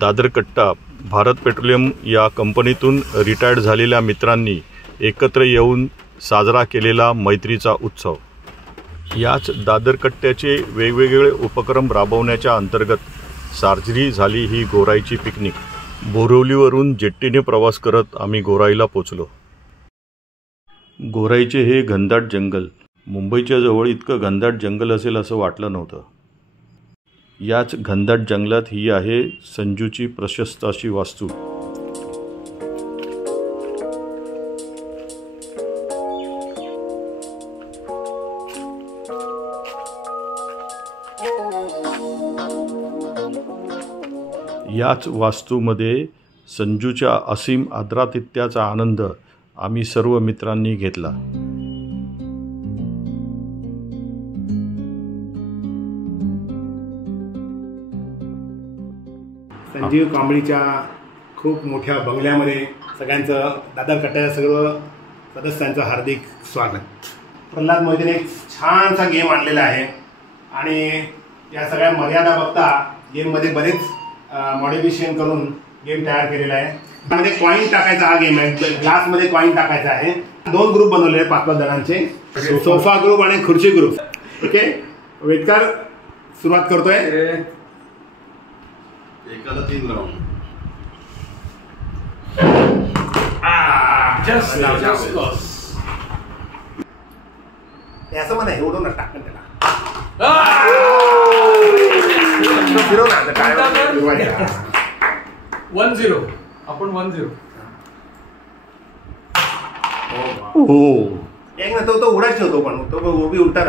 दादर कट्टा भारत पेट्रोलियम या कंपनीतून रिटायर्ड झालेल्या मित्रांनी एकत्र येऊन साजरा केलेला मैत्रीचा उत्सव। याच दादर कट्ट्याचे वेगवेगळे उपक्रम राबवण्याच्या अंतर्गत साजरी झाली ही गोराईची पिकनिक। बोरिवलीवरून जेट्टीने प्रवास करत आम्ही गोराईला पोचलो। गोराईचे हे घनदाट जंगल मुंबईच्या जवळ इतकं घनदाट जंगल असेल असं वाटलं नव्हतं। याच घनदाट जंगलात ही आहे संजूची प्रशस्त अशी वास्तू। याच वास्तूमध्ये संजूच्या असीम आदरातिथ्याचा आनंद आम्ही सर्व मित्रांनी घेतला। संजीव कांबळीच्या खूप मोठ्या बंगल्यामध्ये सगळ्यांचं दादर कट्ट्याच्या सर्व सदस्यांचं हार्दिक स्वागत। प्रल्हाद मोदीने एक छानसा गेम आणलेला आहे आणि या सगळ्या मर्यादा बघता गेममध्ये बरेच मॉडिफिकेशन करून गेम तयार केलेला आहे। त्यामध्ये कॉईन टाकायचा हा गेम आहे। ग्लासमध्ये कॉईन टाकायचा आहे। 2 ग्रुप बनवले आहेत 5-5 जणांचे, सोफा ग्रुप आणि खुर्ची ग्रुप। ओके, वेदकर सुरुवात करतोय। एकाला 3 राऊंड। असं म्हणा एवढं ना टाकन त्याला। 1-0 आपण 1-0। हो एक ना तो उडाच होतो पण तो उभी उलटा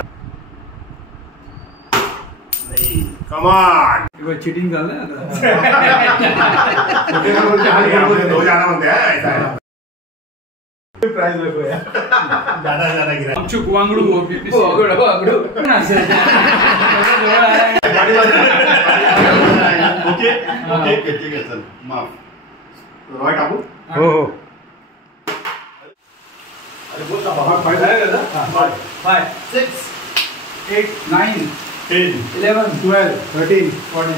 नाही। कमान चिटिंग झालं प्राइस ज्यादा गिरा चुक वांगडू ओके ओके ठीक आहे चल माफ रॉय टाकू। हो हो अरे बोल का बाबा 5 6 8 9 10 11 12 13 14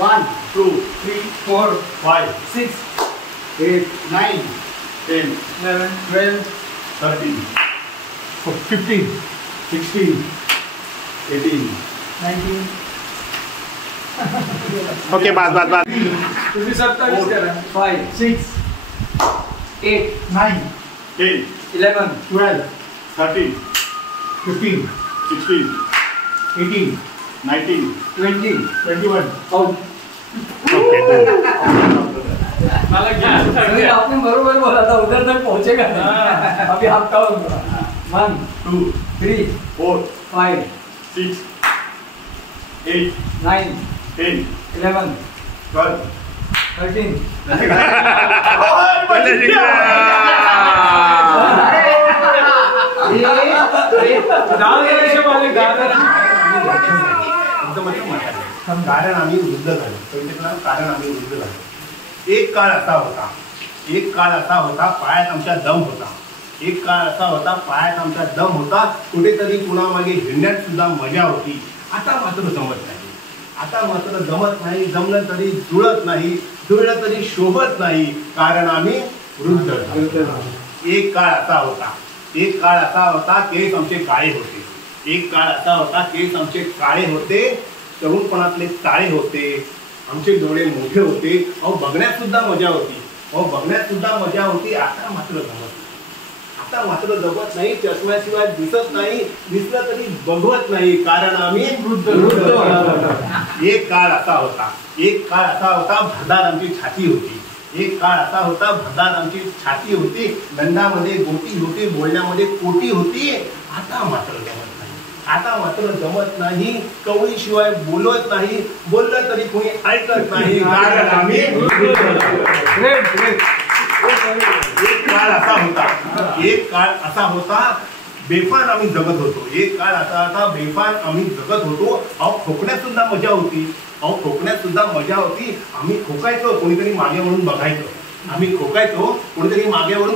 1 2 3 4 5 6 8 9 10 11 12 13 15 16 18 19 ओके बात तुम्ही 27 करा। 5 6 8 9 10 11 12 13 15 16 18 19 20 21 आउट। मला सर आपने बरोबर बोला था, उधर तक पहुंचेगा अभी हाफ काउंट 1 2 3 4 5 6 8 9 10 11 12 13 कारण आम्ही वृद्ध झालो। कारण आम्ही वृद्ध झालो। एक काळ असा होता पायात आमच्या दम होता। एक काळ असा होता पायात आमच्या दम होता। कुठेतरी कुणामागे हिंडण्यात सुद्धा मजा होती। आता मात्र जमत नाही। आता मात्र जमत नाही। जमलं तरी जुळत नाही। जुळलं तरी शोभत नाही। कारण आम्ही वृद्ध झालो। एक काळ असा होता केस आमचे काळे होते। एक काळ असा होता केस आमचे काळे होते। तरुणपणातले ताळे होते। आमचे डोळे मोठे होते। अहो बघण्यात सुद्धा मजा होती। आता मात्र जमत नाही। चष्म्याशिवाय दिसत नाही। दिसलं तरी बघवत नाही। कारण आम्ही वृद्ध। एक काळ असा होता भरदार आमची छाती होती। दंडामध्ये गोटी होती। बोलण्यामध्ये कोटी होती। आता मात्र जमत नाही। कवळीशिवाय बोलत नाही। बोललं तरी कोणी ऐकत नाही। कारण आम्ही एक काळ असा होता बेफान आम्ही जगत होतो। अहो खोकण्यात सुद्धा मजा होती। आम्ही खोकायचो, कोणीतरी मागे वळून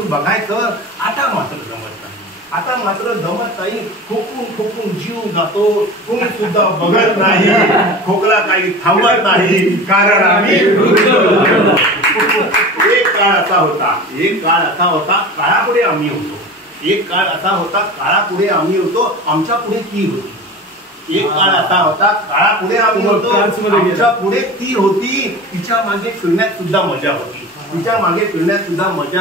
बघायचं। आता मात्र जमत नाही। आता मात्र जमत नाही. खोकून जीव जातो. कोणी सुद्धा बघत नाही. खोकला काही थांबत नाही, कारण आम्ही एक काळ असा होता काळापुढे आम्ही होतो. एक काळ असा होता काळापुढे आम्ही होतो, आमच्या पुढे ती होती. एक काळ असा होता काळापुढे आम्ही होतो, आमच्या पुढे ती होती. तिच्या मागे फिरण्यात सुद्धा मजा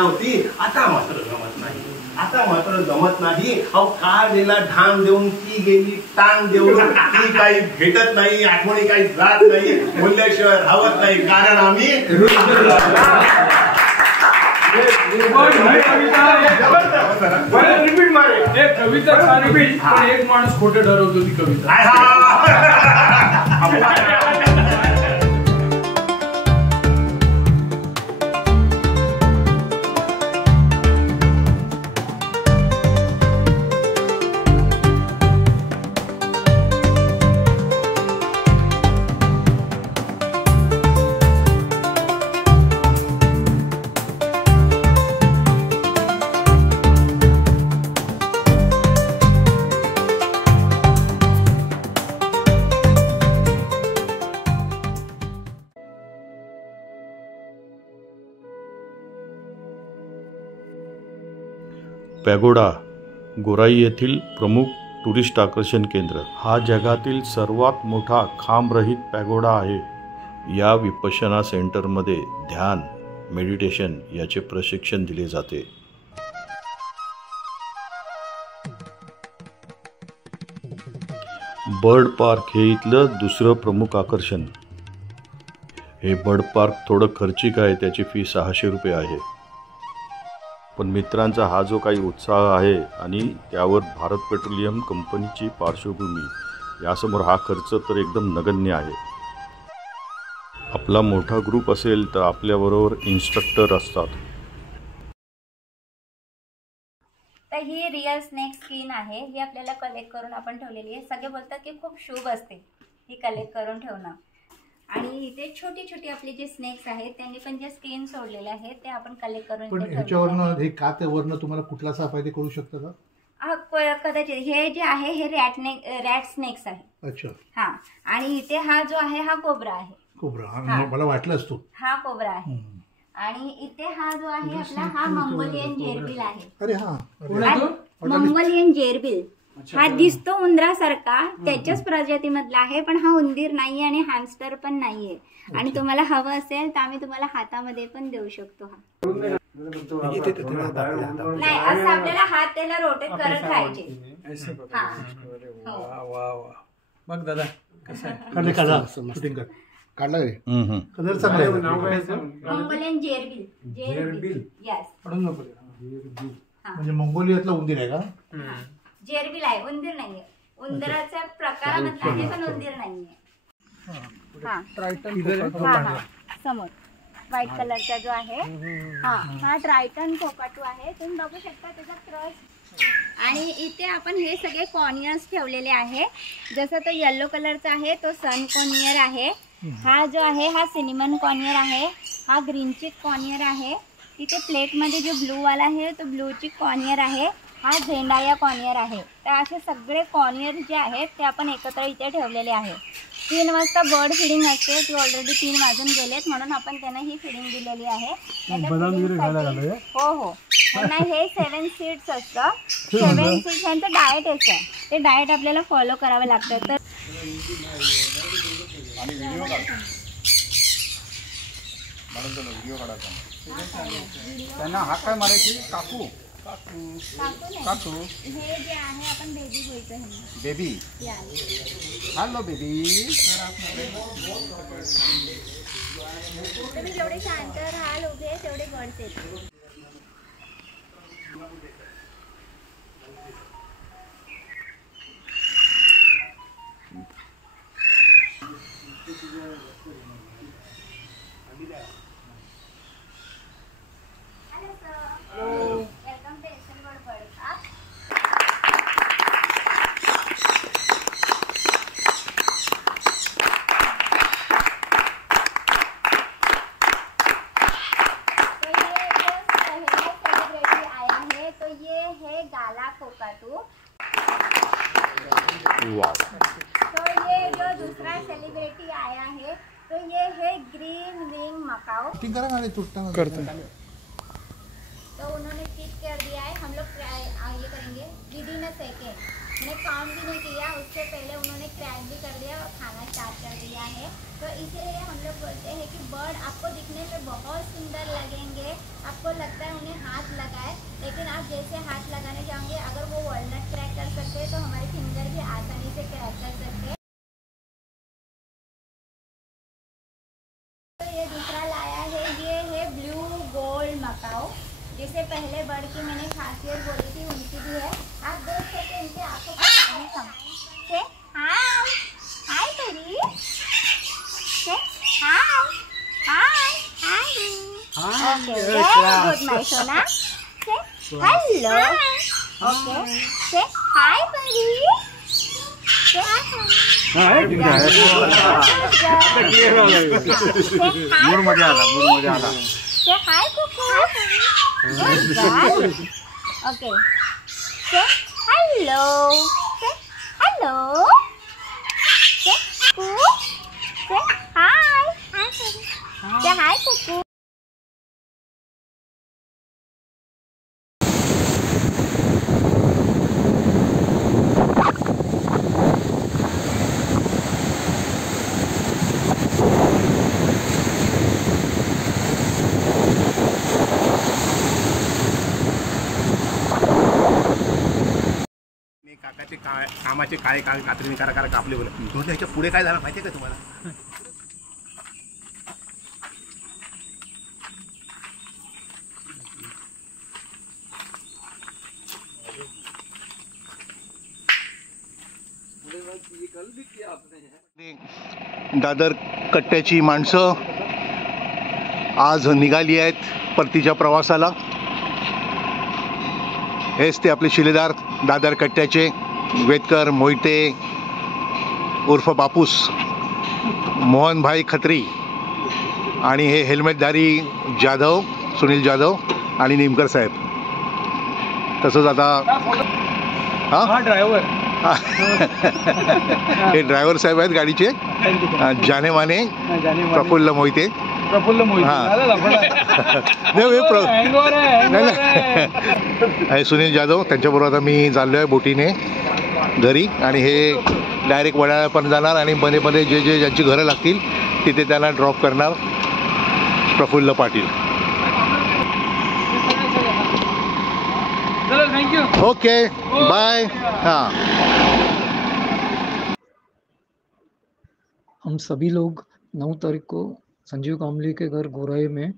होती. आता मात्र जमत नाही. अहो काळ गेला ढांग देऊन, ती गेली टांग देऊन. ती काही भेटत नाही, आठवणी काही जात नाही, मूल्याशिवाय राहत नाही, कारण आम्ही रिपीट मारे. कविता रिपीट, पण एक माणूस खोटं ठरवतो ती कविता. पॅगोडा गोराई येथील प्रमुख टुरिस्ट आकर्षण केंद्र. हा जगातील सर्वात मोठा खांबरहित पॅगोडा आहे. या विपश्यना सेंटरमध्ये ध्यान, मेडिटेशन याचे प्रशिक्षण दिले जाते. बर्ड पार्क हे इथलं दुसरं प्रमुख आकर्षण. हे बर्ड पार्क थोडं खर्चिक आहे. त्याची फी 600 रुपये आहे. पण मित्रांचा हा जो काही उत्साह आहे आणि त्यावर भारत पेट्रोलियम कंपनीची पार्श्वभूमी, यासमोर हा खर्च तर एकदम नगण्य आहे. आपला मोठा ग्रुप असेल तर आपल्याबरोबर इन्स्ट्रक्टर असतात. तर ही रिअल स्नेक स्किन आहे. ही आपल्याला कलेक्ट करून आपण ठेवलेली आहे. सगळे बोलतात की खूप शुभ असते ही कलेक्ट करून ठेवणं. आणि इथे छोटी छोटी आपली जे स्नेक्स आहेत त्यांनी पण जे स्किन सोडलेले आहेत ते आपण कलेक्ट करून. पण ह्याच्यावरनं हे कात्यावरनं तुम्हाला कुठला फायदे करू शकता का? कदाचित हे जे आहे हे रॅट स्नेक्स आहे. अच्छा. हा, आणि इथे हा जो आहे हा कोब्रा आहे. कोब्रा मला वाटलंच तू. हा कोब्रा आहे. आणि इथे हा जो आहे आपला हा मंगोलियन जेरबिल आहे. अरे हा, मंगोलियन जेरबिल हा दिसतो उंदरासारखा, त्याच्याच प्रजातीमधला आहे, पण हा उंदीर नाहीये आणि हॅमस्टर पण नाहीये. आणि तुम्हाला हवं असेल तर आम्ही तुम्हाला हातामध्ये पण देऊ शकतो. हा नाही, असं आपल्याला हात त्याला रोटेट करत राहायचे. बघ दादा काढला कलर चांगला आहे. Mongolian gerbil yes. म्हणजे मंगोलियातला उंदीर आहे का? जेरबिल आहे, उंदीर नाहीये. उंदराच्या प्रकारामधला आहे पण उंदीर नाहीये. समोर व्हाईट कलरचा जो आहे हा ट्रायटन कोकाटू आहे. तुम्ही बघू शकता त्याचा क्रॉस. आणि इथे आपण हे सगळे कॉर्नियर्स ठेवलेले आहे. जसं तो येलो कलरचा आहे तो सन कॉर्नियर आहे. हा जो आहे हा सिनेमन कॉर्नियर आहे. हा ग्रीन चिक कॉर्नियर आहे. तिथे प्लेटमध्ये जो ब्लू वाला आहे तो ब्लू चिक कॉर्नियर आहे. हा झेंडाया कॉर्नियर आहे. तर असे सगळे कॉर्नियर जे आहेत ते आपण एकत्र इथे ठेवलेले आहे. 3 वाजता बर्ड फिडिंग असते. ती ऑलरेडी 3 वाजून गेलेत म्हणून आपण त्यांना ही फिडिंग दिलेली आहे. हो त्यांना हे 7 सीड्स असतं. 7 सीड्स यांचं डाएट असतं. ते डाएट आपल्याला फॉलो करावं लागतं. तर त्यांना हात काय मारायची? काकू काकू हे जे आहे आपण बेबी बोलतो. Baby, hello baby. तुम्ही जेवढे शांत राहाल उभे तेवढे बर्ड्स येतील. तो ये जो दूसरा सेलिब्रिटी आया है तो ये है ग्रीन विंग मकाओ। तो उन्होंने किक कर दिया है, हम लोग ये करेंगे दीदी ने सेकेंड, मैंने काउंट भी नहीं किया, उससे पहले उन्होंने क्रैक भी कर दिया और खाना स्टार्ट कर दिया है। तो इसीलिए हम लोग बोलते हैं कि बर्ड आपको दिखने में बहुत सुंदर लगेंगे, आपको लगता है उन्हें हाथ लगाए, लेकिन आप जैसे हाथ लगाने जाओगे अगर वो वॉलनट क्रैक कर सकते हैं तो हमारे फिंगर भी आसानी से क्रैक कर सकते हैं। तो ये दूसरा लाया है, ये है ब्लू गोल्ड मकाओ, जिसे पहले बर्ड की मैंने खासियत बोली थी उनकी भी है। आप देख सकते हैं इनके आंखों पर से हाय हाय buddy, से हाय हाय हाय, ओके वेरी गुड माय सोना, से हेलो, ओके से हाय buddy, से हाय, मजा आला say hi cuckoo, good girl, okay, say hello, say hello, say cuckoo, say hi, say hi cuckoo. काकाचे कामाचे काळे काळे कात्रीने करा करा कापले बोला. दोन ह्याच्या पुढे काय झालं माहिती आहे का तुम्हाला? दादर कट्ट्याची माणसं आज निघाली आहेत परतीच्या प्रवासाला. हेच ते आपले शिलेदार दादर कट्ट्याचे वेदकर मोहिते उर्फ बापूस, मोहनभाई खत्री आणि हे हेल्मेटधारी जाधव, सुनील जाधव आणि निमकर साहेब. तसंच आता हा ड्रायव्हर हे ड्रायव्हर साहेब आहेत गाडीचे, जाने माने प्रफुल्ल मोहिते. नाही सुनील जाधव, त्यांच्याबरोबर आता मी चाललो आहे बोटीने घरी, आणि हे डायरेक्ट वडाळ्यापर्यंत जाणार आणि मध्ये जे ज्यांची घरं लागतील तिथे त्यांना ड्रॉप करणार प्रफुल्ल पाटील. Okay bye. हाँ, हम सभी लोग 9 तारीख को संजीव कामली के घर गोराई में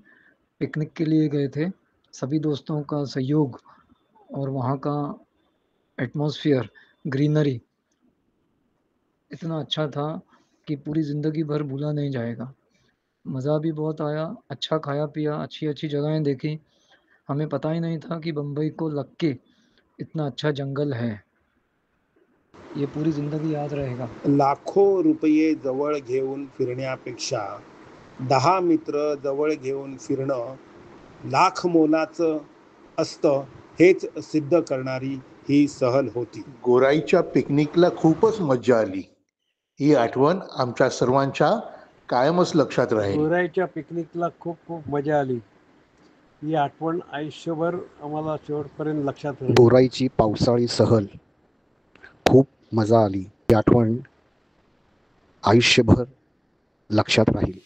पिकनिक के लिए गए थे. सभी दोस्तों का सहयोग और वहाँ का एटमॉस्फेयर, ग्रीनरी इतना अच्छा था कि पूरी ज़िंदगी भर भूला नहीं जाएगा. मज़ा भी बहुत आया, अच्छा खाया पिया, अच्छी जगहें देखी. हमें पता ही नहीं था कि बम्बई को लग के इतना अच्छा जंगल है. ये पूरी ज़िंदगी याद रहेगा. लाखो रुपये जवळ घेऊन फिरण्यापेक्षा 10 मित्र जवळ घेऊन फिरणं लाख मोलाचं असतं, हेच सिद्ध करणारी ही सहल होती. गोराईच्या पिकनिकला खूपच मज्जा आली. ही आठवण आमच्या सर्वांच्या कायमच लक्षात राहील. गोराईच्या पिकनिकला खूप मजा आली. ही आठवण आयुष्यभर आम्हाला शेवटपर्यंत लक्षात राहील. गोराईची पावसाळी सहल खूप मजा आली. ही आठवण आयुष्यभर लक्षात राहील.